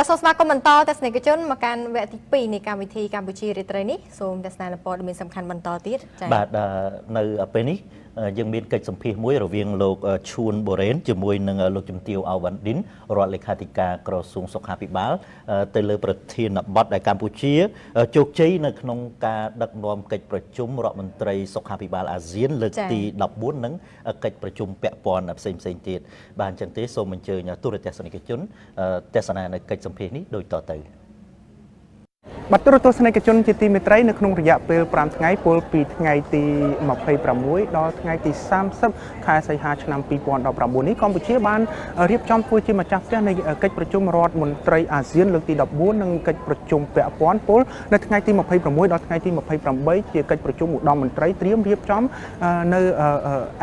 ចាសសូមស្វាគមន៍បន្តទស្សនិកជនមកកាន់វគ្គទី2នៃកម្មវិធីកម្ពុជារាត្រីនេះសូមទស្សនាព័ត៌មានសំខាន់បន្តទៀតចា៎បាទនៅពេលនេះយើងមានកិច្ចសម្ភាសមួយរវាងលោកឈួនបូរ៉េនជាមួយនឹងលោកជំទាវអវ៉ាន់ឌិនរដ្ឋលេខាធិការក្រសួងសុខាភិបាលទៅលើប្រធានបទដែលកម្ពុជាជោគជ័យនៅក្នុងការដឹកនាំកិច្ចប្រជុំរដ្ឋមន្ត្រីសុខាភិបាលអាស៊ានលើកទី14និងកិច្ចប្រជុំពាក់ព័ន្ធផ្សេងទៀតបាទអញ្ចឹងទេសូមអញ្ជើញទូរទស្សនិកជនទស្សនានៅកិច្ចសម្ភាសនេះដូចតទៅបាទទូរទស្សនិកជនជាទីមេត្រីនៅក្នុងរយៈពេល5ថ្ងៃពលពីថ្ងៃទី26ដល់ថ្ងៃទី30ខែសីហាឆ្នាំ2019នេះកម្ពុជាបានរៀបចំធ្វើជាម្ចាស់ផ្ទះនៃកិច្ចប្រជុំរដ្ឋមន្ត្រីអាស៊ានលើកទី14និងកិច្ចប្រជុំពាក់ព័ន្ធពលនៅថ្ងៃទី26ដល់ថ្ងៃទី28ជាកិច្ចប្រជុំឧត្តមមន្ត្រីត្រៀមរៀបចំនៅ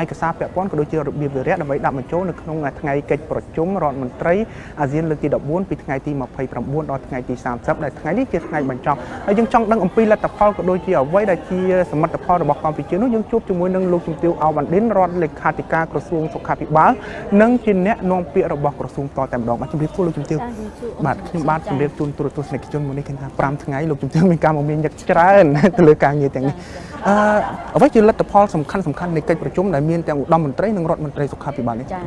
ឯកសារពាក់ព័ន្ធក៏ដូចជារបៀបវារៈដើម្បីដាក់បញ្ចូលនៅក្នុងថ្ងៃកិច្ចប្រជុំរដ្ឋមន្ត្រីអាស៊ានលើកទី14ពីថ្ងៃទី29ដល់ថ្ងៃទី30ដែលថ្ងៃនេះជាថ្ងៃបញ្ចប់ហើយយើងចង់ដឹងអំពីលទ្ធផលក៏ដូចជាអ្វីដែលជាសមិទ្ធផលរបស់កម្ពុជានោះយើងជួបជាមួយនឹងលោកជំទាវអវ៉ាន់ឌិនរដ្ឋលេខាធិការក្រសួងសុខាភិបាលនិងជាអ្នកនាំពាក្យរបស់ក្រសួងតតែម្ដងបាទជំរាបសួរលោកជំទាវបាទខ្ញុំបាទជំរាបជូនទូរទស្សនិកជនមួយនេះឃើញថា5ថ្ងៃលោកជំទាវមានការមកមានញឹកច្រើនទៅលើការងារទាំងនេះអ្វីជាលទ្ធផលសំខាន់នៃកិច្ចប្រជុំដែលមានទាំងឧត្តមមន្ត្រីនិងរដ្ឋមន្ត្រីសុខាភិបាលនេះចា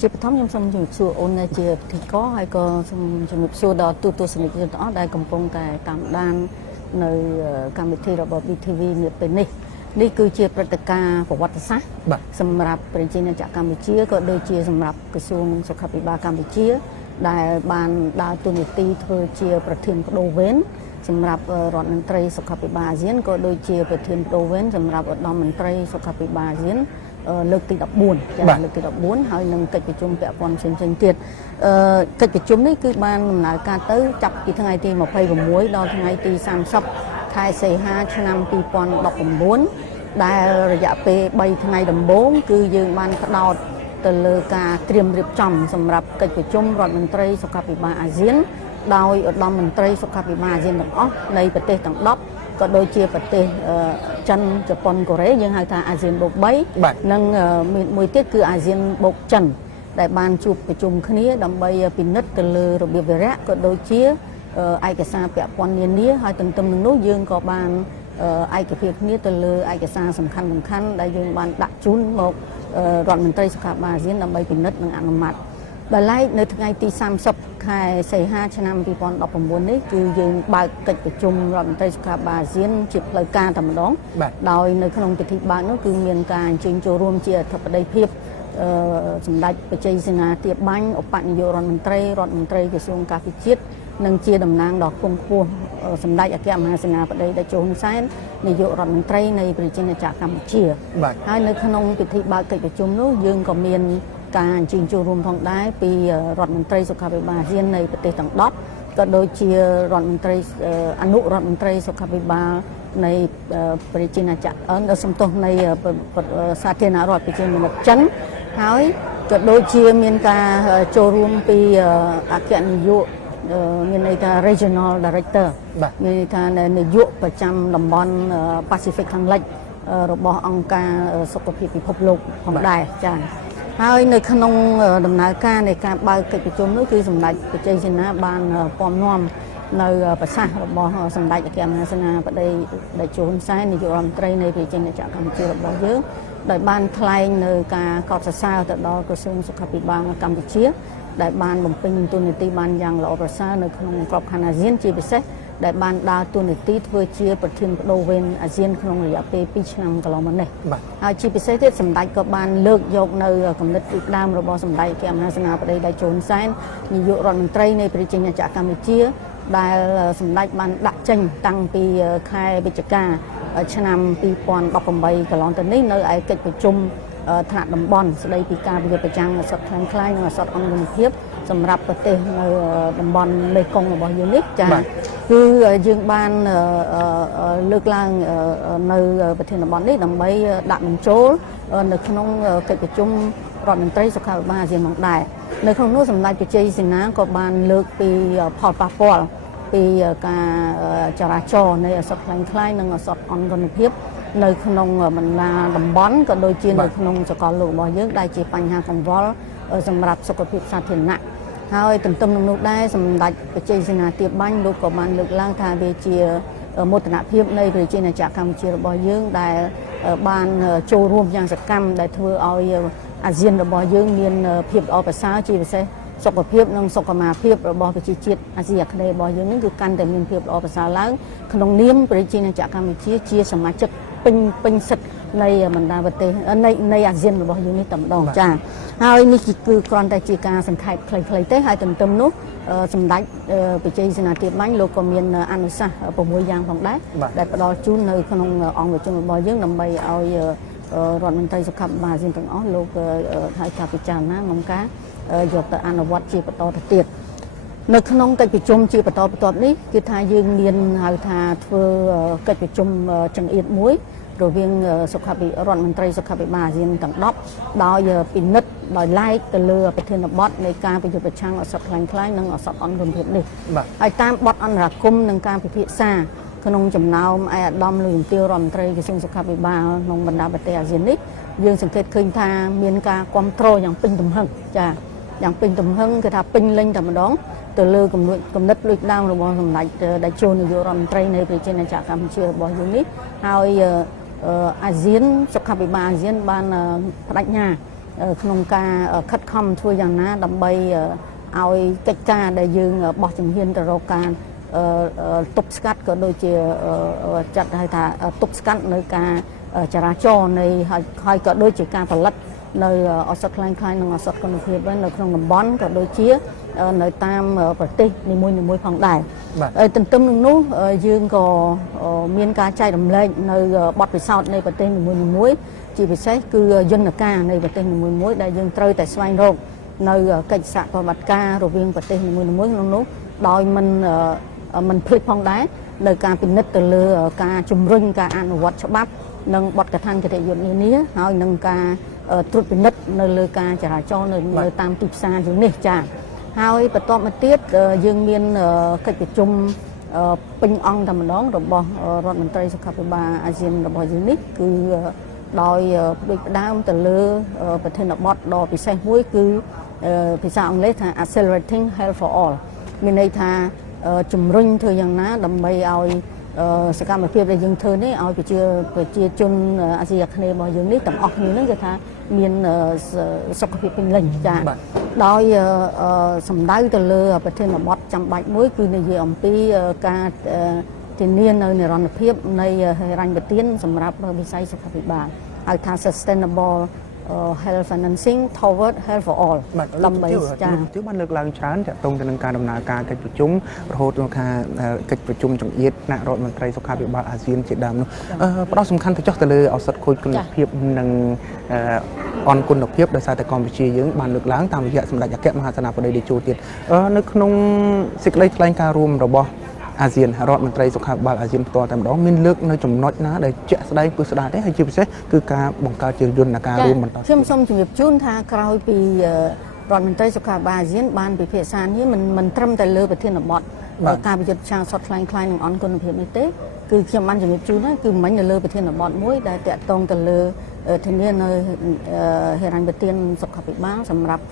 ជាបឋមខ្ញុំសូមជំរាបសួរអូនជាពិធីករហើយក៏សូមជំរាបសួរដល់ទូទស្សនិកជនទាំងអស់ដែលកំពុងតែតាមដាននៅកម្មវិធីរបស់ VTV នាពេលនេះគឺជាព្រឹត្តិការណ៍ប្រវត្តិសាស្ត្រសម្រាប់ប្រជាជនកម្ពុជាក៏ដូចជាសម្រាប់ក្រសួងសុខាភិបាលកម្ពុជាដែលបានដើរតួនាទីធ្វើជាប្រធានបដូវវេនសម្រាប់រដ្ឋមន្ត្រីសុខាភិបាលអាស៊ានក៏ដូចជាប្រធានបដូវវេនសម្រាប់ឧត្តមមន្ត្រីសុខាភិបាលអាស៊ានលើកទី14ចាលើកទី14ហើយនឹងកិច្ចប្រជុំពាក់ព័ន្ធផ្សេងទៀតកិច្ចប្រជុំនេះគឺបានដំណើរការទៅចាប់ពីថ្ងៃទី26ដល់ថ្ងៃទី30ខែសីហាឆ្នាំ2019ដែលរយៈពេល3ថ្ងៃដំបូងគឺយើងបានផ្ដោតទៅលើការត្រៀមរៀបចំសម្រាប់កិច្ចប្រជុំរដ្ឋមន្ត្រីសុខាភិបាលអាស៊ានដោយឧត្តមមន្ត្រីសុខាភិបាលអាស៊ានទាំងអស់នៃប្រទេសទាំង10ក៏ដូចជាប្រទេសចិនជប៉ុនកូរ៉េយើងហៅថាអាស៊ានបូក3និងមួយទៀតគឺអាស៊ានបូកចិនដែលបានជួបប្រជុំគ្នាដើម្បីពិនិត្យទៅលើរបៀបវារៈក៏ដូចជាឯកសារពាក់ព័ន្ធនានាហើយទន្ទឹមនឹងនោះយើងក៏បានឯកភាពគ្នាទៅលើឯកសារសំខាន់ដែលយើងបានដាក់ជូនមករដ្ឋមន្ត្រីសុខាភិបាលអាស៊ានដើម្បីពិនិត្យនិងអនុម័តដល់ឡែកនៅថ្ងៃទី30ខែសីហាឆ្នាំ2019នេះគឺយើងបើកកិច្ចប្រជុំរដ្ឋមន្ត្រីសុខាភិបាលអាស៊ានជាផ្លូវការតែម្ដងដោយនៅក្នុងពិធីបើកនោះគឺមានការអញ្ជើញចូលរួមជាអធិបតីភាពសម្ដេចបជ័យសេនាទាបាញ់ឧបនាយករដ្ឋមន្ត្រីក្រសួងការពារជាតិនិងជាតំណាងដ៏ខ្ពង់ខ្ពស់សម្ដេចអគ្គមហាសេនាបតីតេជោហ៊ុនសែននាយករដ្ឋមន្ត្រីនៃប្រជាណាចក្រកម្ពុជាហើយនៅក្នុងពិធីបើកកិច្ចប្រជុំនោះយើងក៏មានការអញ្ជើញចូលរួមផងដែរពីរដ្ឋមន្ត្រីសុខាភិបាលអាស៊ាននៃប្រទេសទាំង10ក៏ដូចជារដ្ឋមន្ត្រីអនុរដ្ឋមន្ត្រីសុខាភិបាលនៃប្រជាណាចក្រសំទោសនៃសាធារណរដ្ឋប្រជាមានិតចិនហើយក៏ដូចជាមានការចូលរួមពីអគ្គនាយកមានន័យថា Regional Director មានន័យថានាយកប្រចាំតំបន់ Pacific ខាងលិចរបស់អង្គការសុខភាពពិភពលោកផងដែរចា៎ហើយនៅក្នុងដំណើរការនៃការបើកកិច្ចប្រជុំនោះគឺសម្ដេចបជ័យសេនាបានពំនាំនៅប្រសាសន៍របស់សម្ដេចអគ្គមហាសេនាបតីតេជោហ៊ុនសែននាយករដ្ឋមន្ត្រីនៃប្រជាណាចក្រកម្ពុជារបស់យើងដោយបានថ្លែងនៅការកោតសរសើរទៅដល់ក្រសួងសុខាភិបាលកម្ពុជាដែលបានបំពេញតួនាទីបានយ៉ាងល្អប្រសើរនៅក្នុងក្របខ័ណ្ឌអាស៊ានជាពិសេសដែលបានដើរតួនាទីធ្វើជាប្រធានបដូវវេនអាស៊ានក្នុងរយៈពេល2ឆ្នាំកន្លងមកនេះហើយជាពិសេសទៀតសម្ដេចក៏បានលើកយកនៅគំនិតពីដើមរបស់សម្ដេចអគ្គមហាសេនាបតីតេជោហ៊ុនសែននាយករដ្ឋមន្ត្រីនៃប្រជាណាចក្រកម្ពុជាដែលសម្ដេចបានដាក់ចេញតាំងពីខែវិច្ឆិកាឆ្នាំ2018កន្លងទៅនេះនៅឯកិច្ចប្រជុំថ្នាក់តំបន់ស្ដីពីការវិនិយោគប្រចាំអសត់ខ្លាំងនិងអសត់អង្គភាព សម្រាប់ប្រទេសនៅតំបន់មេគង្គរបស់យើងនេះចា៎គឺយើងបានលើកឡើងនៅប្រធានបទនេះដើម្បីដាក់បញ្ចូលនៅក្នុងកិច្ចប្រជុំរដ្ឋមន្ត្រីសុខាភិបាលអាស៊ានផងដែរនៅក្នុងនោះសម្ដេចបជ័យសេនាក៏បានលើកពីផលប៉ះពាល់ពីការចរាចរណ៍នៃអសត់ខ្លាំងនិងអសត់អង្គភាពនៅក្នុងបណ្ដាតំបន់ក៏ដូចជានៅក្នុងសកលលោករបស់យើងដែលជាបញ្ហាកង្វល់សម្រាប់សុខភាពសាធារណៈ ហ ហើយទន្ទឹមនឹងនោះដែរសម្ដេចព្រះជ័យសេនាធិបាញ់លោកក៏បានលើកឡើងថាវាជាមោទនភាពនៃប្រជាណាចក្រកម្ពុជារបស់យើងដែលបានចូលរួមយ៉ាងសកម្មដែលធ្វើឲ្យអាស៊ានរបស់យើងមានភាពល្អប្រសើរជាពិសេសសុខភាពនិងសុខុមាលភាពរបស់ប្រជាជាតិអាស៊ីអាគ្នេយ៍របស់យើងនឹងគឺកាន់តែមានភាពល្អប្រសើរឡើងក្នុងនាមប្រជាណាចក្រកម្ពុជាជាសមាជិកពេញសិទ្ធិនៃបណ្ដាប្រទេសនៃអាស៊ានរបស់យើងនេះតែម្ដងចា៎ហើយនេះគឺគ្រាន់តែជាការសង្ខេបខ្លីៗទេហើយទន្ទឹមនោះសម្ដេចព្រះជ័យសេនាធិបាញ់លោកក៏មានអនុសាសន៍6យ៉ាងផងដែរដែលផ្ដល់ជូននៅក្នុងអង្គប្រជុំរបស់យើងដើម្បីឲ្យរដ្ឋមន្ត្រីសុខាភិបាលអាស៊ានទាំងអស់លោកហៅថាពិចារណាក្នុងការយកទៅអនុវត្តជាបន្តទៅទៀតនៅក្នុងកិច្ចប្រជុំជាបន្តបន្ទាប់នេះគឺថាយើងមានហៅថាធ្វើកិច្ចប្រជុំចង្អៀតមួយរវាងរដ្ឋមន្ត្រីសុខាភិបាលអាស៊ានទាំង10ដោយពិនិត្យដោយឡែកទៅលើប្រធានបទនៃការប្រយុទ្ធប្រឆាំងឱសថខ្លាំងៗនិងឱសថអន់គុណភាពនេះហើយតាមបទអន្តរាគមន៍និងការពិភាក្សាក្នុងចំណោមឯកឧត្តមលោកជំទាវរដ្ឋមន្ត្រីក្រសួងសុខាភិបាលក្នុងបណ្ដាប្រទេសអាស៊ាននេះយើងសង្កេតឃើញថាមានការគាំទ្រយ៉ាងពេញទំហឹងចា៎យ៉ាងពេញទំហឹងគឺថាពេញលេញតែម្ដងទៅលើគំនិតលួចដើមរបស់សម្ដេចតេជោនាយករដ្ឋមន្ត្រីនៃប្រជាណាចក្រកម្ពុជារបស់យើងនេះហើយអាស៊ានសុខាភិបាលអាស៊ានបានបដិញ្ញាក្នុងការខិតខំធ្វើយ៉ាងណាដើម្បីឲ្យកិច្ចការដែលយើងបោះជំហានទៅរកការទប់ស្កាត់ក៏ដូចជាចាត់ហៅថាទប់ស្កាត់នៅការចរាចរណ៍នៃហើយក៏ដូចជាការផលិតនៅឱសថខ្លាំងៗនិងឱសថគុណភាពនៅក្នុងតំបន់ក៏ដូចជានៅតាមប្រទេសនីមួយៗផងដែរហើយទន្ទឹមនឹងនោះយើងក៏មានការចែករំលែកនៅបទពិសោធន៍នៃប្រទេសនីមួយៗជាពិសេសគឺយន្តការនៃប្រទេសនីមួយៗដែលយើងត្រូវតែស្វែងរកនៅកិច្ចសហប្រតិបត្តិការរវាងប្រទេសនីមួយៗក្នុងនោះដោយមិនភ្លេចផងដែរនៅការពិនិត្យទៅលើការជំរុញការអនុវត្តច្បាប់និងបទកថាគតិយុត្តនានាហើយនឹងការត្រួតពិនិត្យនៅលើការចរាចរណ៍នៅតាមទីផ្សារជាងនេះចា៎ហើយបន្ទាប់មកទៀតយើងមានកិច្ចប្រជុំពេញអង្គតែម្ដងរបស់រដ្ឋមន្ត្រីសុខាភិបាលអាស៊ានរបស់យើងនេះគឺដោយផ្ដួចផ្ដើមទៅលើប្រធានបទដ៏ពិសេសមួយគឺភាសាអង់គ្លេសថា Accelerating Health for All មានន័យថាជំរុញធ្វើយ៉ាងណាដើម្បីឲ្យសកម្មភាពដែលយើងធ្វើនេះឲ្យប្រជាជនអាស៊ីអាគ្នេយ៍របស់យើងនេះទាំងអស់គ្នាហ្នឹងគឺថាមានសុខភាពពេញលេញចា៎ដោយសម្ដៅទៅលើប្រធានបទចាំបាច់មួយគឺនិយាយអំពីការធានានៅនិរន្តរភាពនៃហិរញ្ញប្បទានសម្រាប់វិស័យសុខាភិបាលហៅថា Sustainable Health Financing Toward Health for All ដើម្បីចា៎គឺបានលើកឡើងច្រើនទាក់ទងទៅនឹងការដំណើរការកិច្ចប្រជុំរហូតដល់ថាកិច្ចប្រជុំចង្អៀតថ្នាក់រដ្ឋមន្ត្រីសុខាភិបាលអាស៊ានជាដើមនោះផ្ដោតសំខាន់ទៅចុះទៅលើឱសថខូចគុណភាពនិងអន់គុណភាពដោយសារតែកម្ពុជាយើងបានលើកឡើងតាមរយៈសម្ដេចអគ្គមហាសេនាបតីតេជោទៀតនៅក្នុងសេចក្តីថ្លែងការណ៍រួមរបស់អាស៊ានរដ្ឋមន្ត្រីសុខាភិបាលអាស៊ានផ្ទាល់តែម្ដងមានលើកនៅចំណុចណាដែលជាក់ស្ដែងពិស្ដារទេហើយជាពិសេសគឺការបង្កើតជាយន្តការរួមបន្តខ្ញុំសូមជម្រាបជូនថាក្រោយពីរដ្ឋមន្ត្រីសុខាភិបាលអាស៊ានបានពិភាក្សានេះមិនត្រឹមតែលើប្រធានបទការប្រយុទ្ធប្រឆាំងឱសថខ្លាំងៗនិងអន់គុណភាពនេះទេគឺខ្ញុំបានជម្រាបជូនហើយគឺមិញនៅលើប្រធានបទមួយដែលតាក់ទងទៅលើធានានៅហិរញ្ញប្បទានសុខាភិបាលសម្រាប់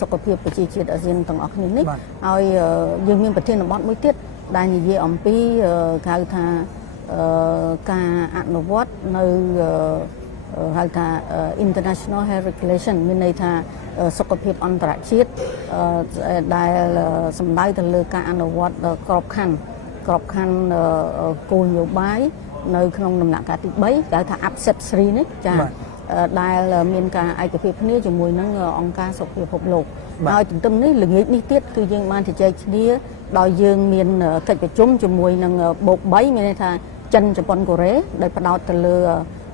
សុខភាពប្រជាជាតិអាស៊ានទាំងអស់គ្នានេះហើយយើងមានប្រធានបទមួយទៀតដែលនិយាយអំពីហៅថាការអនុវត្តនៅហៅថា International Health Regulation មានន័យថាសុខភាពអន្តរជាតិដែលសំដៅទៅលើការអនុវត្តក្របខ័ណ្ឌគោលនយោបាយនៅក្នុងដំណាក់កាលទី3គេហៅថា APSEP 3នេះចា៎ដែលមានការឯកភាពគ្នាជាមួយនឹងអង្គការសុខភាពពិភពលោកហើយទន្ទឹមនេះល្ងាចនេះទៀតគឺយើងបានជជែកគ្នាដោយយើងមានកិច្ចប្រជុំជាមួយនឹងបូក3មានន័យថាចិនជប៉ុនកូរ៉េដែលផ្ដោតទៅលើ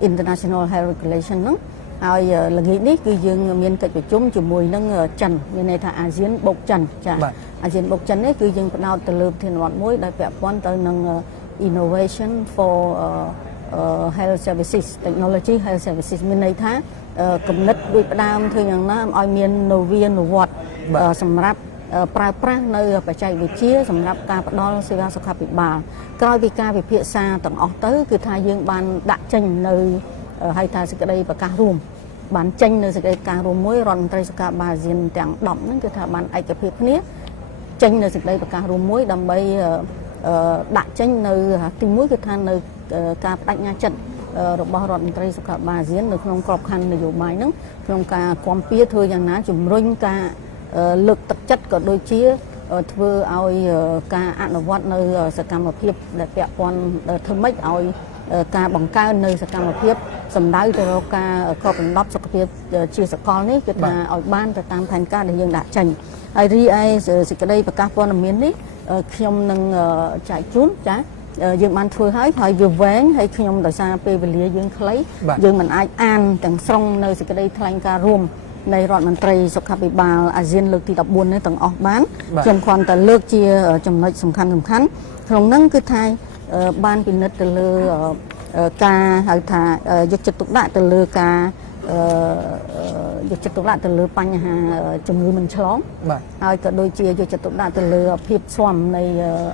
International Health Regulation ហ្នឹងហើយល្ងាចនេះគឺយើងមានកិច្ចប្រជុំជាមួយនឹងចិនមានន័យថាអាស៊ានបូកចិនចា៎អាស៊ានបូកចិននេះគឺយើងផ្ដោតទៅលើប្រធានបទមួយដែលពាក់ព័ន្ធទៅនឹង Innovation for Health Services Technology Health Services មានន័យថាគំនិតដូចផ្ដើមធ្វើយ៉ាងណាឲ្យមាននវានុវត្តន៍សម្រាប់ប្រើប្រាស់នៅបច្ចេកវិទ្យាសម្រាប់ការផ្ដល់សេវាសុខាភិបាលក្រោយពីការពិភាក្សាទាំងអស់ទៅគឺថាយើងបានដាក់ចេញនៅហៅថាសេចក្តីប្រកាសរួម បានចេញនៅសេចក្តីប្រកាសរួមមួយរដ្ឋមន្ត្រីសុខាភិបាលអាស៊ានទាំង10ហ្នឹងគឺថាបានឯកភាពគ្នាចេញនៅសេចក្តីប្រកាសរួមមួយដើម្បីដាក់ចេញនៅទី1គឺថានៅការបដិញ្ញាចិត្តរបស់រដ្ឋមន្ត្រីសុខាភិបាលអាស៊ាននៅក្នុងក្របខ័ណ្ឌនយោបាយហ្នឹងក្នុងការគាំពៀធ្វើយ៉ាងណាជំរុញការលើកទឹកចិត្តក៏ដូចជាធ្វើឲ្យការអនុវត្តនៅសកម្មភាពដែលពាក់ព័ន្ធធ្វើម៉េចឲ្យការបង្កើននៅសកម្មភាពសម្ដៅទៅរកការគ្របដណ្ដប់សុខភាពជាសកលនេះគឺថាឲ្យបានទៅតាមផែនការដែលយើងដាក់ចេញហើយរីឯសេចក្តីប្រកាសព័ត៌មាននេះខ្ញុំនឹងចែកជូនចាយើងបានធ្វើហើយវាវែងហើយខ្ញុំដោយសារពេលវេលាយើងខ្លីយើងមិនអាចអានទាំងស្រុងនៅសេចក្តីថ្លែងការណ៍រួមនៃរដ្ឋមន្ត្រីសុខាភិបាលអាស៊ានលើកទី14នេះទាំងអស់បានខ្ញុំគ្រាន់តែលើកជាចំណុចសំខាន់ក្នុងហ្នឹងគឺថាបានពិនិត្យទៅលើការហៅថាយកចិត្តទុកដាក់ទៅលើការយកចិត្តទុកដាក់ទៅលើបញ្ហាជំងឺមិនឆ្លងហើយក៏ដូចជាយកចិត្តទុកដាក់ទៅលើភាពស្វាំនៃ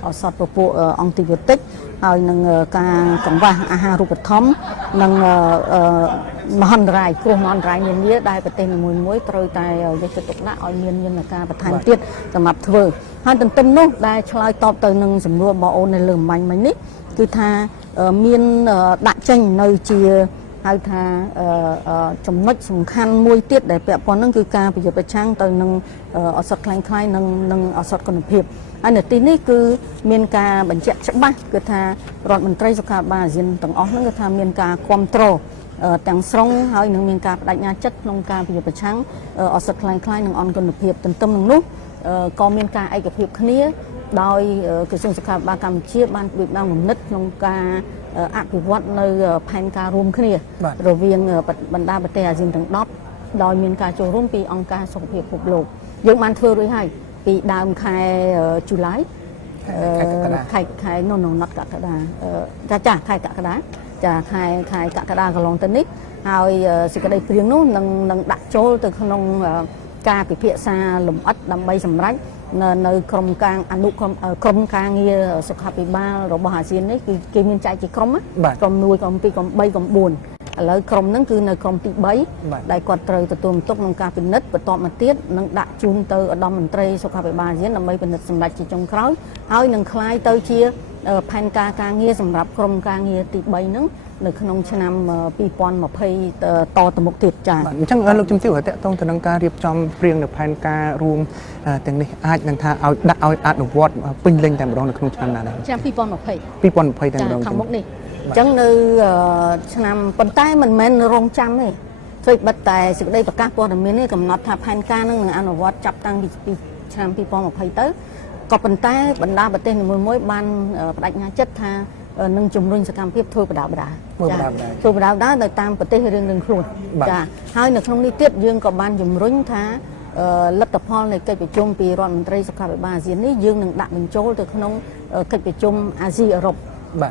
ឱសថពពួកអង់ទីប៊ីយោទិកហើយនឹងការកង្វះអាហារូបត្ថម្ភនិងមហន្តរាយគ្រោះមហន្តរាយនានាដែលប្រទេសនីមួយៗត្រូវតែយកចិត្តទុកដាក់ឲ្យមានយន្តការបន្ថែមទៀតសម្រាប់ធ្វើហើយទន្ទឹមនោះដែលឆ្លើយតបទៅនឹងសំណួរបងអូននៅលើមិញនេះគឺថាមានដាក់ចេញនៅជាហៅថាចំណុចសំខាន់មួយទៀតដែលពាក់ព័ន្ធនឹងគឺការប្រយុទ្ធប្រឆាំងទៅនឹងឱសថคล้ายៗនិងឱសថគុណភាពហើយនៅទីនេះគឺមានការបញ្ជាក់ច្បាស់គឺថារដ្ឋមន្ត្រីសុខាភិបាលអាស៊ានទាំងអស់ហ្នឹងគឺថាមានការគ្រប់គ្រងទាំងស្រុងហើយនឹងមានការបដិញ្ញាចិត្តក្នុងការប្រយុទ្ធប្រឆាំងឱសថคล้ายៗនិងអន្តគុណភាពទន្ទឹមនឹងនោះក៏មានការឯកភាពគ្នាដោយក្រសួងសុខាភិបាលកម្ពុជាបានផ្ដល់គំនិតក្នុងការអភិវឌ្ឍនៅផែនការរួមគ្នារវាងបណ្ដាប្រទេសអាស៊ានទាំង10ដោយមានការចូលរួមពីអង្គការសុខភាពពិភពលោកយើងបានធ្វើរួចហើយពីដើមខែជូឡាយខែnotកក្កដាចាខែកក្កដាចាខែកក្កដាកន្លងទៅនេះហើយសេចក្តីព្រាងនោះនឹងដាក់ចូលទៅក្នុងការពិភាក្សាលម្អិតដើម្បីសម្រេចនៅក្រុមការក្រុមការងារសុខាភិបាលរបស់អាស៊ាននេះគឺគេមានចែកជាក្រុមក្រុម1ក្រុម2ក្រុម3ក្រុម4ឥឡូវក្រុមហ្នឹងគឺនៅក្រុមទី3ដែលគាត់ត្រូវទទួលបន្ទុកក្នុងការពិនិត្យបន្តមកទៀតនឹងដាក់ជូនទៅឧត្តមមន្ត្រីសុខាភិបាលអាស៊ានដើម្បីពិនិត្យសម្រេចជាចុងក្រោយហើយនឹងคล้ายទៅជាផែនការការងារសម្រាប់ក្រុមការងារទី3ហ្នឹងនៅក្នុងឆ្នាំ2020តទៅមុខទៀតចា៎អញ្ចឹងលោកជំទាវតេតងទៅនឹងការរៀបចំព្រៀងនៅផែនការរួមទាំងនេះអាចនឹងថាឲ្យដាក់ឲ្យអនុវត្តពេញលេញតែម្ដងនៅក្នុងឆ្នាំណាដែរឆ្នាំ2020តែម្ដងខាងមុខនេះអញ្ចឹងនៅឆ្នាំប៉ុន្តែមិនមែនរងចាំទេធ្វើបិទតែសេចក្តីប្រកាសព័ត៌មាននេះកំណត់ថាផែនការនឹងអនុវត្តចាប់តាំងពីឆ្នាំ2020ទៅក៏ប៉ុន្តែបណ្ដាប្រទេសនីមួយៗបានបដិញ្ញាចិត្តថានឹងជំរុញសកម្មភាពធ្វើបដាបដាធ្វើបដាបដាទៅតាមប្រទេសរៀងៗខ្លួនចាហើយនៅក្នុងនេះទៀតយើងក៏បានជំរុញថាលទ្ធផលនៃកិច្ចប្រជុំពីរដ្ឋមន្ត្រីសុខាភិបាលអាស៊ាននេះយើងនឹងដាក់បញ្ចូលទៅក្នុងកិច្ចប្រជុំអាស៊ីអឺរ៉ុប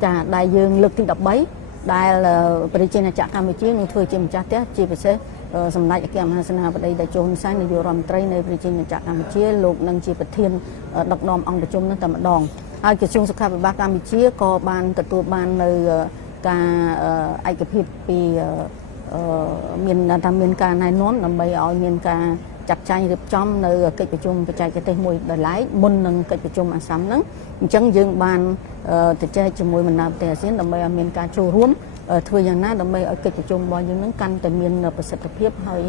ចាដែលយើងលើកទី13ដែលប្រជាណាចក្រកម្ពុជានឹងធ្វើជាម្ចាស់ផ្ទះជាពិសេសសម្ដេចអគ្គមហាសេនាបតីតេជោហ៊ុនសែននាយករដ្ឋមន្ត្រីនៃប្រជាណាចក្រកម្ពុជាលោកនឹងជាប្រធានដឹកនាំអង្គប្រជុំនោះតែម្ដងហើយក្រសួងសុខាភិបាលកម្ពុជាក៏បានទទួលបាននៅការឯកភាពពីមានការណែនាំដើម្បីឲ្យមានការចាត់ចែងរៀបចំនៅកិច្ចប្រជុំបច្ចេកទេសមួយដោយឡែកមុននឹងកិច្ចប្រជុំអាសាមហ្នឹងអញ្ចឹងយើងបានទៅចែកជាមួយបណ្ដាប្រទេសអាស៊ានដើម្បីឲ្យមានការចូលរួមធ្វើយ៉ាងណាដើម្បីឲ្យកិច្ចប្រជុំរបស់យើងនឹងកាន់តែមានប្រសិទ្ធភាពហើយ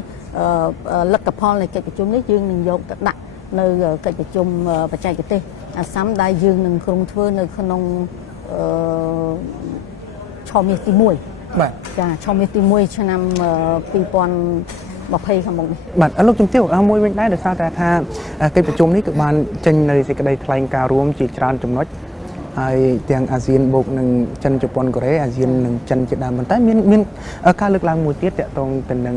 លទ្ធផលនៃកិច្ចប្រជុំនេះយើងនឹងយកទៅដាក់នៅកិច្ចប្រជុំបច្ចេកទេសអាសាមដែលយើងនឹងក្រុងធ្វើនៅក្នុងឆមាសទី1បាទចាឆមាសទី1ឆ្នាំ2020ខាងមុខនេះបាទលោកជំទាវមួយវិញដែរដោយសារតែថាកិច្ចប្រជុំនេះគឺបានចេញនៅសេចក្តីថ្លែងការណ៍រួមជាច្រើនចំណុចហើយទាំងអាស៊ានបូកនឹងចិនជប៉ុនកូរ៉េអាស៊ាននិងចិនជាដើមប៉ុន្តែមានការលើកឡើងមួយទៀតតាក់ទងទៅនឹង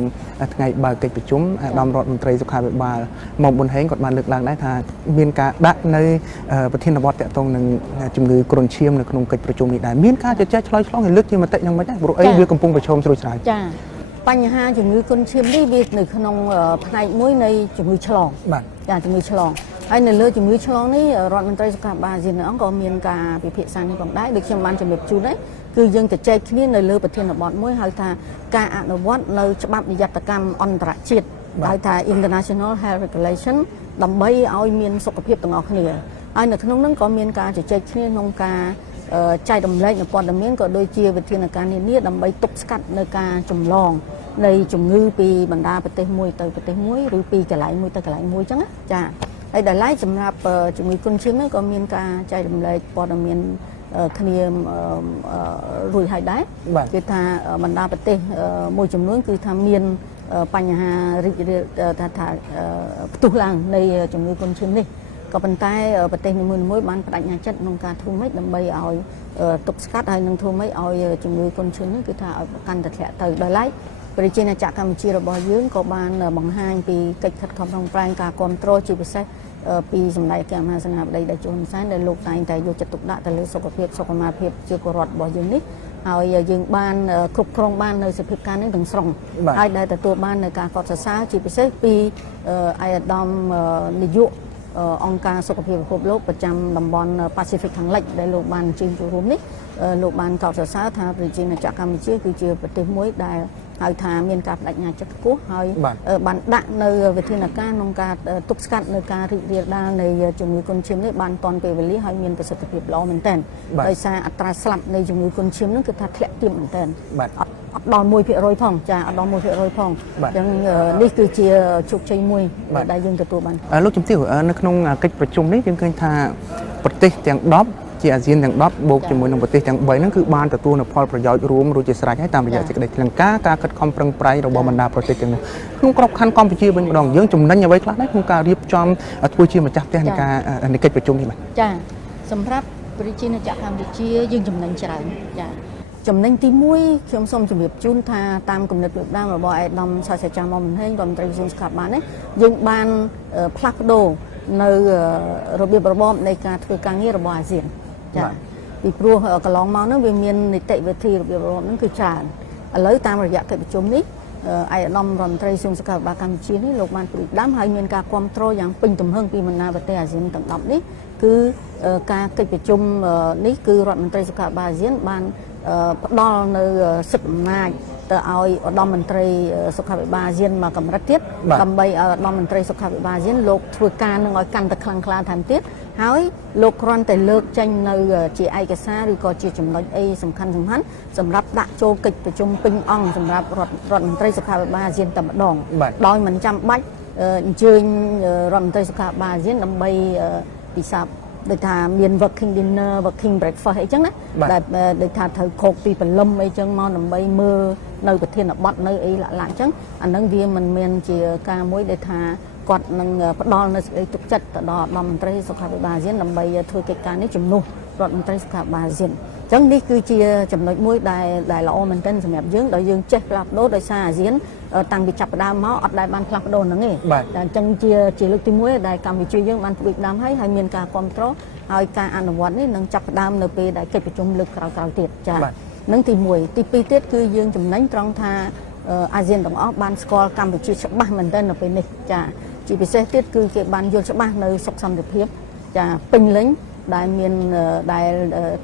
ថ្ងៃបើកកិច្ចប្រជុំអាដាមរដ្ឋមន្ត្រីសុខាភិបាលមុំប៊ុនហេងគាត់បានលើកឡើងដែរថាមានការដាក់នៅប្រធានបទតាក់ទងនឹងជំងឺគ្រុនឈាមនៅក្នុងកិច្ចប្រជុំនេះដែរមានការជជែកឆ្លើយឆ្លងឲ្យលើកជាមតិយ៉ាងម៉េចដែរព្រោះអីវាកំពុងប្រឈមស្រួយស្រាវចាបញ្ហាជំងឺគ្រុនឈាមនេះវានៅក្នុងផ្នែកមួយនៃជំងឺឆ្លងបាទចាជំងឺឆ្លង ហើយនៅលើជំងឺឆ្លងនេះរដ្ឋមន្ត្រីសុខាភិបាលអាស៊ានអង្គក៏មានការពិភាក្សានេះផងដែរដូចខ្ញុំបានជំរាបជូនដែរគឺយើងជជែកគ្នានៅលើប្រធានបទមួយហៅថាការអនុវត្តនៅច្បាប់និយត្តកម្មអន្តរជាតិហៅថា International Health Regulation ដើម្បីឲ្យមានសុខភាពទាំងអស់គ្នាហើយនៅក្នុងនោះក៏មានការជជែកគ្នាក្នុងការចែករំលែកនូវព័ត៌មានក៏ដូចជាវិធានការនានាដើម្បីទប់ស្កាត់នៅការចម្លងនៃជំងឺពីបណ្ដាប្រទេសមួយទៅប្រទេសមួយឬពីកន្លែងមួយទៅកន្លែងមួយអញ្ចឹងណាចាហើយដល់ឡែកសម្រាប់ជំងឺគុនឈាមនេះក៏មានការចែករំលែកព័ត៌មានគ្នារួចហើយដែរគឺថាបណ្ដាប្រទេសមួយចំនួនគឺថាមានបញ្ហារីករាលថាផ្ទុះឡើងនៃជំងឺគុនឈាមនេះក៏ប៉ុន្តែប្រទេសនីមួយៗបានបដិញ្ញាចិត្តក្នុងការធ្វើម៉េចដើម្បីឲ្យទប់ស្កាត់ហើយនឹងធ្វើម៉េចឲ្យជំងឺគុនឈាមនេះគឺថាឲ្យកាន់តែធ្លាក់ទៅដល់ឡែកប្រជាណាចក្រកម្ពុជារបស់យើងក៏បានបង្ហាញពីកិច្ចខិតខំប្រឹងប្រែងការគ្រប់គ្រងជាពិសេសពីសម្ដេចអគ្គមហាសេនាបតីតេជោហ៊ុនសែនដែលលោកតែងតែយកចិត្តទុកដាក់ទៅលើសុខភាពសុខុមាលភាពជាពលរដ្ឋរបស់យើងនេះហើយយើងបានគ្រប់គ្រងបាននៅសភាពការនេះទាំងស្រុងហើយដែលទទួលបាននៅការកត់សរសើរជាពិសេសពីឯកឧត្តមនាយកអង្គការសុខភាពពិភពលោកប្រចាំតំបន់ Pacific ខាងលិចដែលលោកបានជើញចូលរួមនេះលោកបានកោតសរសើរថាប្រជាណាចក្រកម្ពុជាគឺជាប្រទេសមួយដែលហៅថាមានការបដិញ្ញាចិត្តខ្ពស់ហើយបានដាក់នៅវិធានការក្នុងការទប់ស្កាត់នៅការរីករាលដាលនៃជំងឺគុនឈាមនេះបានទាន់ពេលវេលាហើយមានប្រសិទ្ធភាពល្អមែនទែនដោយសារអត្រាស្លាប់នៃជំងឺគុនឈាមនោះគឺថាធ្លាក់ទាបមែនទែនអត់ដល់ 1% ផងចាអត់ដល់ 1% ផងអញ្ចឹងនេះគឺជាជោគជ័យមួយដែលយើងទទួលបានលោកជំទាវនៅក្នុងកិច្ចប្រជុំនេះយើងឃើញថាប្រទេសទាំង10ជាអាស៊ានទាំង10បូកជាមួយនឹងប្រទេសទាំង3ហ្នឹងគឺបានទទួលនូវផលប្រយោជន៍រួមរួចជាស្រេចហើយតាមរយៈសេចក្តីថ្លែងការណ៍ការខិតខំប្រឹងប្រែងរបស់បណ្ដាប្រទេសទាំងនោះក្នុងក្របខ័ណ្ឌកម្ពុជាវិញម្ដងយើងចំណេញអ្វីខ្លះដែរក្នុងការរៀបចំធ្វើជាម្ចាស់ផ្ទះនៃការនៃកិច្ចប្រជុំនេះបាទចាសម្រាប់ប្រជាណាចក្រកម្ពុជាយើងចំណេញច្រើនចាចំណេញទី1ខ្ញុំសូមជម្រាបជូនថាតាមគំនិតផ្ដាំរបស់ឯកឧត្តមសាស្ត្រាចារ្យមុំហេងរដ្ឋមន្ត្រីក្រសួងសុខាភិបាលនេះយើងបានផ្លាស់ប្ដូរនៅរបៀបរបបនៃការធ្វើការងាររបស់អាស៊ានចាពីព្រោះកន្លងមកហ្នឹងវាមាននីតិវិធីរបៀបរបបហ្នឹងគឺច្រើនឥឡូវតាមរយៈកិច្ចប្រជុំនេះឯកឧត្តមរដ្ឋមន្ត្រីក្រសួងសុខាភិបាលកម្ពុជានេះលោកបានព្រួយដាំហើយមានការគ្រប់គ្រងយ៉ាងពេញទំហឹងពីបណ្ដាប្រទេសអាស៊ានទាំង10នេះគឺការកិច្ចប្រជុំនេះគឺរដ្ឋមន្ត្រីសុខាភិបាលអាស៊ានបានផ្ដល់នៅសិទ្ធិអំណាចទៅឲ្យឧត្តមមន្ត្រីសុខាភិបាលអាស៊ានមកកម្រិតទៀតដើម្បីឲ្យឧត្តមមន្ត្រីសុខាភិបាលអាស៊ានលោកធ្វើការនឹងឲ្យកាន់តែខ្លាំងក្លាថែមទៀតហើយលោកគ្រាន់តែលើកចេញនៅជាឯកសារឬក៏ជាចំណុចអីសំខាន់សម្រាប់ដាក់ចូលកិច្ចប្រជុំពេញអង្គសម្រាប់រដ្ឋមន្ត្រីសុខាភិបាលអាស៊ានតែម្ដងដោយមិនចាំបាច់អញ្ជើញរដ្ឋមន្ត្រីសុខាភិបាលអាស៊ានដើម្បីពិសាដូចថាមាន working dinner working breakfast អីចឹងណាដែលដូចថាត្រូវខកពីព្រលឹមអីចឹងមកដើម្បីមើលនៅប្រធានបទនៅអីឡាក់ៗចឹងអានឹងវាមិនមែនជាការមួយដែលថាគាត់នឹងផ្ដល់នៅសេចក្តីទុកចិត្តទៅដល់រដ្ឋមន្ត្រីសុខាភិបាលអាស៊ានដើម្បីធ្វើកិច្ចការនេះជំនួសរដ្ឋមន្ត្រីសុខាភិបាលអាស៊ានអញ្ចឹងនេះគឺជាចំណុចមួយដែលល្អមែនទែនសម្រាប់យើងដោយយើងចេះផ្លាស់ប្ដូរដោយសារអាស៊ានតាំងពីចាប់ផ្ដើមមកអត់ដែលបានផ្លាស់ប្ដូរហ្នឹងទេតែអញ្ចឹងជាលើកទី1ដែលកម្ពុជាយើងបានធ្វើដើមហើយមានការគ្រប់គ្រងហើយការអនុវត្តនេះនឹងចាប់ផ្ដើមនៅពេលដែលកិច្ចប្រជុំលើកក្រោយៗទៀតចា៎នឹងទី1ទី2ទៀតគឺយើងចំណេញត្រង់ថាអាស៊ានទាំងអស់បានស្គាល់កម្ពុជាច្បាស់មែនទែននៅពេលនេះចា៎ជាពិសេសទៀតគឺគេបានយល់ច្បាស់នៅសុខសន្តិភាពចាពេញលេញដែលមានដែល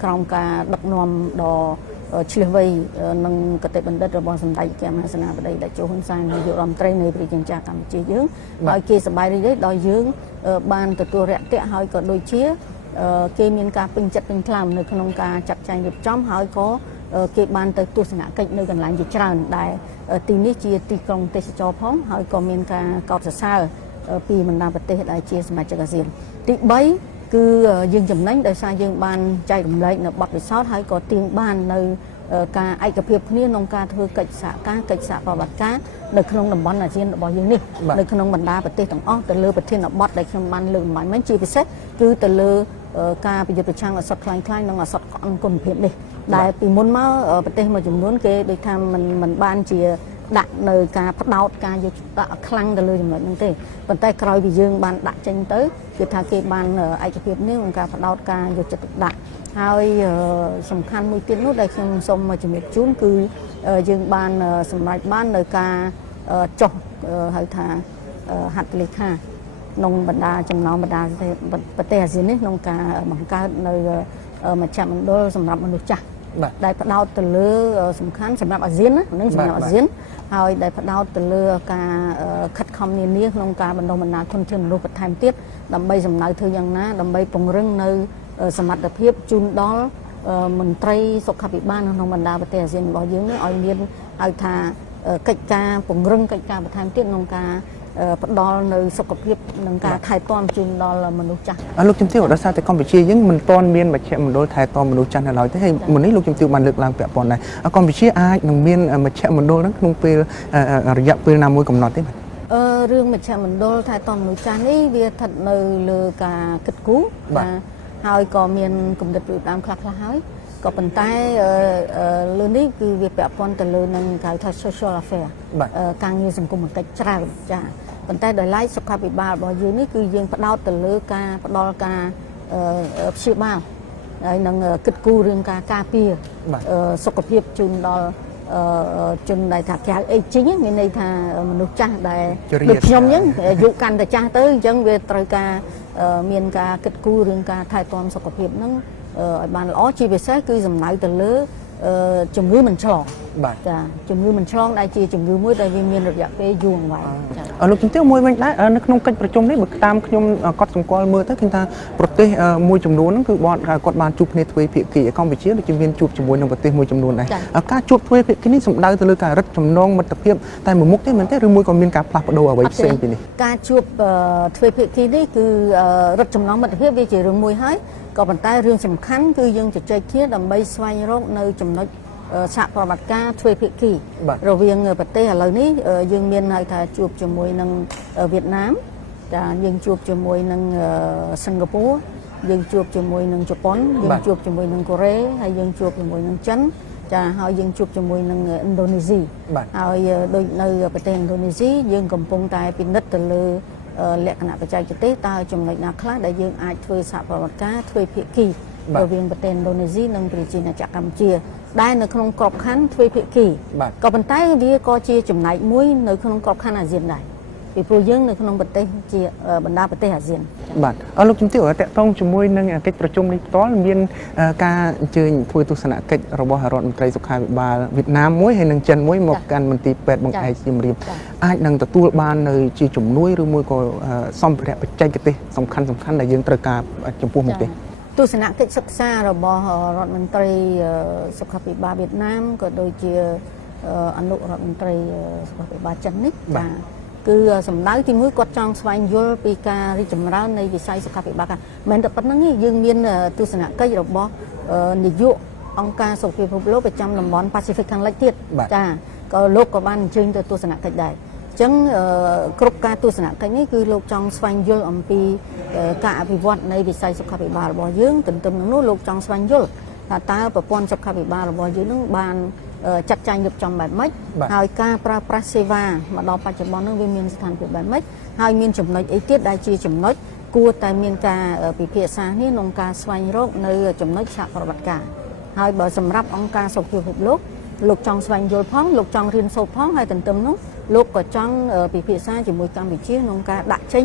ក្រោមការដឹកនាំដ៏ឆ្លៀសវៃនឹងគតិបណ្ឌិតរបស់សម្ដេចអគ្គមហាសេនាបតីតេជោហ៊ុនសែននាយករដ្ឋមន្ត្រីនៃប្រជាជាតិកម្ពុជាយើងហើយគេសប្បាយរីករាយដោយយើងបានទទួលរាក់ទាក់ហើយក៏ដូចជាគេមានការពេញចិត្តពេញថ្លើមនៅក្នុងការចាត់ចែងរៀបចំហើយក៏គេបានទៅទស្សនកិច្ចនៅកន្លែងជាច្រើនដែលទីនេះជាទីក្រុងទេសចរផងហើយក៏មានការកោតសរសើរពីបណ្ដាប្រទេសដែលជាសមាជិកអាស៊ានទី3គឺយើងចំណេញដោយសារយើងបានចែករំលែកនៅបទពិសោធន៍ហើយក៏ទាញបាននៅការឯកភាពគ្នាក្នុងការធ្វើកិច្ចសហការកិច្ចសហប្រតិបត្តិការនៅក្នុងតំបន់អាស៊ានរបស់យើងនេះនៅក្នុងបណ្ដាប្រទេសទាំងអស់ទៅលើប្រធានបទដែលខ្ញុំបានលើកអំបញ្ញមិញជាពិសេសគឺទៅលើការប្រយុទ្ធប្រឆាំងអសត់ខ្លាំងៗនិងអសត់អង្គគុណភាពនេះដែលពីមុនមកប្រទេសមួយចំនួនគេដូចថាมันបានជាដាក់នៅការផ្ដោតការយកចិត្តដាក់ខ្លាំងទៅលើចំណុចហ្នឹងទេប៉ុន្តែក្រោយពីយើងបានដាក់ចេញទៅគឺថាគេបានឯកភាពនេះក្នុងការផ្ដោតការយកចិត្តទុកដាក់ហើយសំខាន់មួយទៀតនោះដែលខ្ញុំសូមជំរាបជូនគឺយើងបានសម្រេចបាននៅការចុះហៅថាហត្ថលេខា ក្នុងបណ្ដាចំណោមបណ្ដាប្រទេសអាស៊ាននេះក្នុងការបង្កើតនៅមជ្ឈមណ្ឌលសម្រាប់មនុស្សចាស់ដែលផ្ដោតទៅលើសំខាន់សម្រាប់អាស៊ានណានឹងសម្រាប់អាស៊ានហើយដែលផ្ដោតទៅលើការខិតខំនានាក្នុងការបណ្ដុះបណ្ដាលធនធានមនុស្សបន្ថែមទៀតដើម្បីសំដៅធ្វើយ៉ាងណាដើម្បីពង្រឹងនៅសមត្ថភាពជូនដល់មន្ត្រីសុខាភិបាលក្នុងបណ្ដាប្រទេសអាស៊ានរបស់យើងនេះឲ្យមានហៅថាកិច្ចការពង្រឹងកិច្ចការបន្ថែមទៀតក្នុងការផ្ដល់នៅសុខភាពនិងការថែទាំជូនដល់មនុស្សចាស់លោកជំទាវដោយសារតែកម្ពុជាយើងមិនទាន់មានមជ្ឈមណ្ឌលថែទាំមនុស្សចាស់នៅឡើយទេហើយមុននេះលោកជំទាវបានលើកឡើងពាក់ព័ន្ធដែរកម្ពុជាអាចនឹងមានមជ្ឈមណ្ឌលហ្នឹងក្នុងពេលរយៈពេលណាមួយកំណត់ទេបាទរឿងមជ្ឈមណ្ឌលថែទាំមនុស្សចាស់នេះវាស្ថិតនៅលើការគិតគូរហើយក៏មានគំនិតពីដើមខ្លះៗហើយក៏ប៉ុន្តែលើនេះគឺវាពាក់ព័ន្ធទៅលើនឹងគេហៅថា social affair ការងារសង្គមគិច្ចច្រើនចាប៉ុន្តែដោយឡែកសុខាភិបាលរបស់យើងនេះគឺយើងផ្ដោតទៅលើការផ្ដល់ការព្យាបាលហើយនឹងគិតគូររឿងការការពារសុខភាពជូនដល់ជនដែលថាគេហៅ aging មានន័យថាមនុស្សចាស់ដែលដូចខ្ញុំអញ្ចឹងអាយុកាន់តែចាស់ទៅអញ្ចឹងវាត្រូវការមានការគិតគូររឿងការថែទាំសុខភាពហ្នឹងឲ្យបានល្អជាពិសេសគឺសំដៅទៅលើជំងឺមិនឆ្លងចាជំងឺមិនឆ្លងដែលជាជំងឺមួយដែលវាមានរយៈពេលយូរអង្វែងចាលោកជំទាវមួយវិញដែរនៅក្នុងកិច្ចប្រជុំនេះបើតាមខ្ញុំកត់សម្គាល់មើលទៅគឺថាប្រទេសមួយចំនួនហ្នឹងគឺគាត់បានជួបគ្នាទ្វេភាគីកម្ពុជាដូចជាមានជួបជាមួយនឹងប្រទេសមួយចំនួនដែរការជួបទ្វេភាគីនេះសំដៅទៅលើការរឹតចំណងមិត្តភាពតែមួយមុខទេមែនទេឬមួយក៏មានការផ្លាស់ប្ដូរអ្វីផ្សេងពីនេះការជួបទ្វេភាគីនេះគឺរឹតចំណងមិត្តភាពវាជារឿងមួយហើយក៏ប៉ុន្តែរឿងសំខាន់គឺយើងជជែកគ្នាដើម្បីស្វែងរកនៅចំណុចសហប្រតិបត្តិការទ្វេភាគីរវាងប្រទេសឥឡូវនេះយើងមានហៅថាជួបជាមួយនឹងវៀតណាមចាយើងជួបជាមួយនឹងសិង្ហបុរីយើងជួបជាមួយនឹងជប៉ុនយើងជួបជាមួយនឹងកូរ៉េហើយយើងជួបជាមួយនឹងចិនចាហើយយើងជួបជាមួយនឹងឥណ្ឌូនេស៊ីហើយដូចនៅប្រទេសឥណ្ឌូនេស៊ីយើងកំពុងតែពិនិត្យទៅលើលក្ខណៈបច្ចេកទេសតើចំណុចណាខ្លះដែលយើងអាចធ្វើសហប្រតិបត្តិការទ្វេភាគីរវាងប្រទេសឥណ្ឌូនេស៊ីនិងប្រជាណាចក្រកម្ពុជាដែលនៅក្នុងក្របខ័ណ្ឌទ្វេភាគីក៏ប៉ុន្តែវាក៏ជាចំណែកមួយនៅក្នុងក្របខ័ណ្ឌអាស៊ានដែរពីព្រោះយើងនៅក្នុងប្រទេសជាបណ្ដាប្រទេសអាស៊ានបាទលោកជំទាវតកតងជាមួយនឹងកិច្ចប្រជុំនេះផ្ទាល់មានការអញ្ជើញធ្វើទស្សនកិច្ចរបស់រដ្ឋមន្ត្រីសុខាភិបាលវៀតណាមមួយហើយនិងចិនមួយមកកាន់មន្ទីរពេទ្យបង្អែកសៀមរាបអាចនឹងទទួលបាននៅជាជំនួយឬមួយក៏សម្ភារៈបច្ចេកទេសសំខាន់ដែលយើងត្រូវការចំពោះមុខទេទស្សនកិច្ចសិក្សារបស់រដ្ឋមន្ត្រីសុខាភិបាលវៀតណាមក៏ដូចជាអនុរដ្ឋមន្ត្រីសុខាភិបាលចិននេះបាទគឺសម្ដៅទីមួយគាត់ចង់ស្វែងយល់ពីការរីកចម្រើននៃវិស័យសុខាភិបាលមិនតែប៉ុណ្្នឹងទេយើងមានទស្សនកិច្ចរបស់នាយកអង្គការសុខភាពពិភពលោកប្រចាំតំបន់ Pacific ខាងលិចទៀតចាក៏លោកក៏បានអញ្ជើញទៅទស្សនកិច្ចដែរអញ្ចឹងគ្រប់ការទស្សនកិច្ចនេះគឺលោកចង់ស្វែងយល់អំពីការអភិវឌ្ឍនៃវិស័យសុខាភិបាលរបស់យើងទន្ទឹមនឹងនោះលោកចង់ស្វែងយល់ថាតើប្រព័ន្ធសុខាភិបាលរបស់យើងនឹងបានចាត់ចែងរៀបចំបែបម៉េចហើយការប្រើប្រាស់សេវាមកដល់បច្ចុប្បន្ននោះវាមានស្ថានភាពបែបម៉េចហើយមានចំណុចអីទៀតដែលជាចំណុចគួរតែមានការពិភាក្សានេះក្នុងការស្វែងរកនៅចំណុចសហប្រតិបត្តិការហើយបើសម្រាប់អង្គការសុខភាពពិភពលោកចង់ស្វែងយល់ផងលោកចង់រៀនសូត្រផងហើយទន្ទឹមនោះលោកក៏ចង់ពិភាក្សាជាមួយកម្ពុជាក្នុងការដាក់ចេញ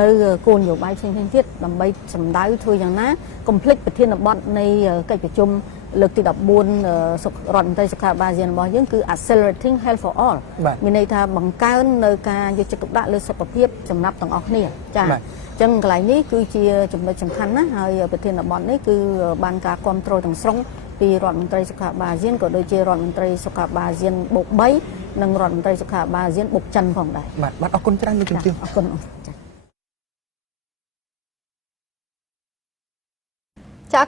នៅគោលនយោបាយផ្សេងៗទៀតដើម្បីសម្ដៅធ្វើយ៉ាងណាកុំភ្លេចប្រធានបទនៃកិច្ចប្រជុំលើកទី14រដ្ឋមន្ត្រីសុខាភិបាលអាស៊ានរបស់យើងគឺ Accelerating Health for All មានន័យថាបង្កើននៅការយកចិត្តទុកដាក់លើសុខភាពសម្រាប់ទាំងអស់គ្នាចា៎អញ្ចឹងកន្លែងនេះគឺជាចំណុចសំខាន់ណាស់ហើយប្រធានបទនេះគឺបានការគ្រប់គ្រងទាំងស្រុងពីរដ្ឋមន្ត្រីសុខាភិបាលអាស៊ានក៏ដូចជារដ្ឋមន្ត្រីសុខាភិបាលអាស៊ានបូក3និងរដ្ឋមន្ត្រីសុខាភិបាលអាស៊ានបូកចិនផងដែរបាទអរគុណច្រើនលោកជំទាវអរគុណចា៎